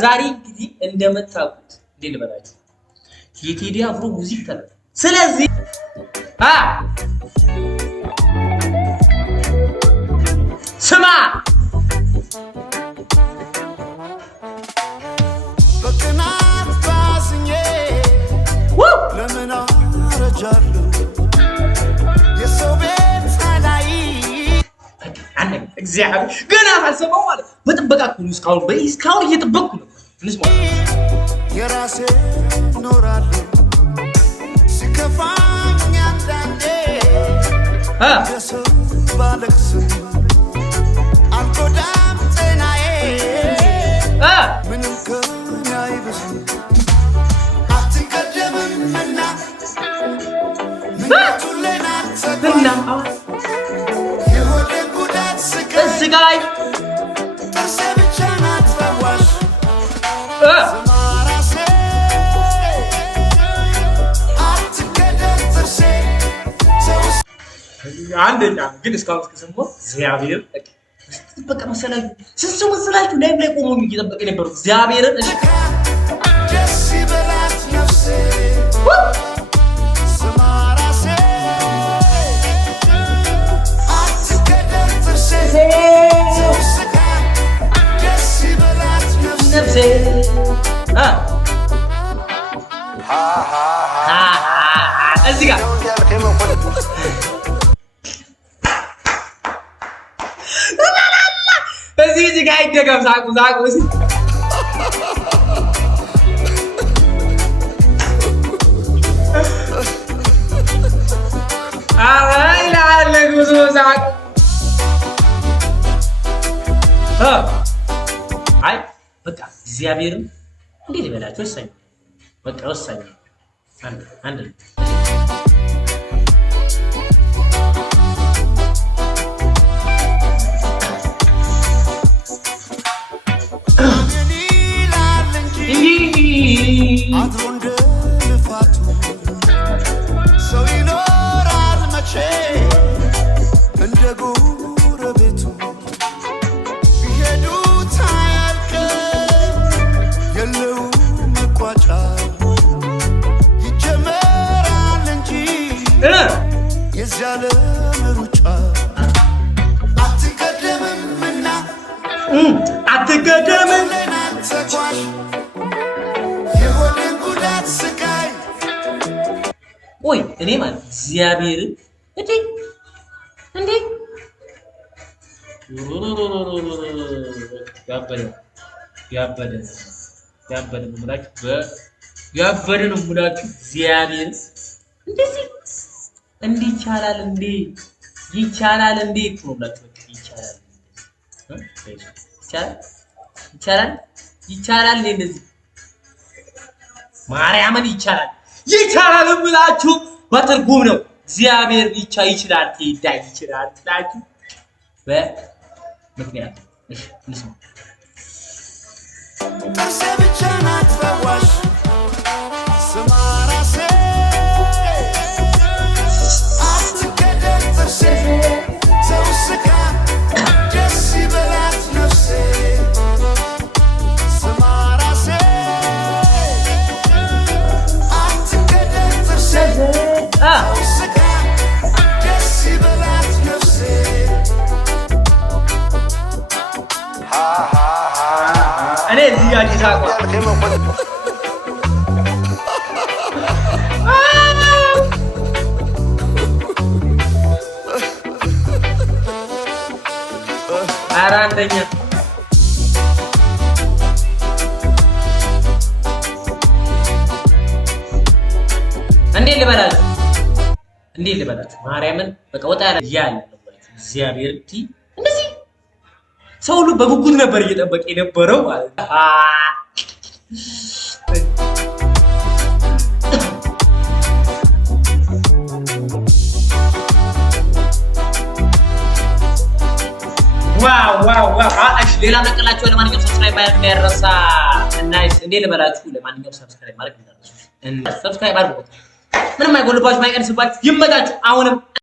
ዛሬ እንግዲህ እንደምታውቁት እንዴት ልበላችሁ የቴዲ አፍሮ ሙዚክ ተለ ስለዚህ ስማ በቅናት ባዝኜ ለምን አረጃለሁ የሰው ቤት ላይ እግዚአብሔር ገና አልሰማው ማለት በጥበቃ ኩሉ እስካሁን እየጠበቅኩ ነው። እንስማ የራሴ ኖራለሁ ሲከፋኝ አንዳንዴ የሰው ባለቅስ አልጎዳም ጤናዬ ምንም ከኔ አይብስም አትቀደምምና ምንቱሌን አትሰጓል የሆዴን ጉዳት ስጋይ ጥርሴ ብቻ ናት ፈዋሽ አንደኛ ግን እስካሁን እስከሰማሁ እግዚአብሔር በቃ መሰላችሁ ስንት መሰላችሁ ላይ ቆሞ እየጠበቀ ነበር እግዚአብሔርን ደስ ይበላት ነፍሴ ስማራሴ አትቀደም ጥርሴ ስስካ ደስ ይበላት ነፍሴ እዚህ ጋር እዚህ ጋር ይደገም ሳቁ እዚህ አይ ለጉዞ ሳቁ አይ በቃ እግዚአብሔርን እንዴት ይበላችሁ ወሳኝ በቃ ወሳኝ አንድ አድሮ እንደ ልፋቱ ሰው ይኖራል መቼ እንደ ጎረቤቱ ቢሄዱት አያልቅም የለው መቋጫ ይጀመራል እንጂ የዚህ ዓለም ሩጫ አትቀደምምና አትቀደምም ተጓዥ ቆይ እኔ ማለት እግዚአብሔርን እንዴ ያበደ ነው ሙላችሁ እግዚአብሔርን እንደዚህ እንዲህ ይቻላል እንዴ ፕሮብላችሁ ይቻላል እንደዚህ ማርያምን ይቻላል ብላችሁ በትርጉም ነው እግዚአብሔር ይችላል ይችላል ብላችሁ በምክንያት እሺ እንስማ ጥርሴ ብቻ ናት ፈዋሽ ስማራሴ አትቀደም ጥርሴ ሰው ስካ ደስ ይበላት ነፍሴ ስማራሴ አትቀደም ጥርሴ ሰው ስካ ደስ ይበላት ነፍሴ እኔ እዚህ ጋር ይሳቋ አንደኛ እንዴ ልበላችሁ ማርያምን በቃ ወጣ ያለ እግዚአብሔር እንደዚህ ሰው ሁሉ በጉጉት ነበር እየጠበቀ የነበረው ማለት ነው። ዋው እሺ ሌላ መቀላችሁ ለማንኛውም ሰብስክራይብ ማድረግ እንዳይረሳ እና እንዴ ልበላችሁ ለማንኛውም ሰብስክራይብ ማድረግ እንዳይረሳ ሰብስክራይብ አድርጉ ምንም አይጎልባችሁ ማይቀንስባችሁ ይመጣችሁ አሁንም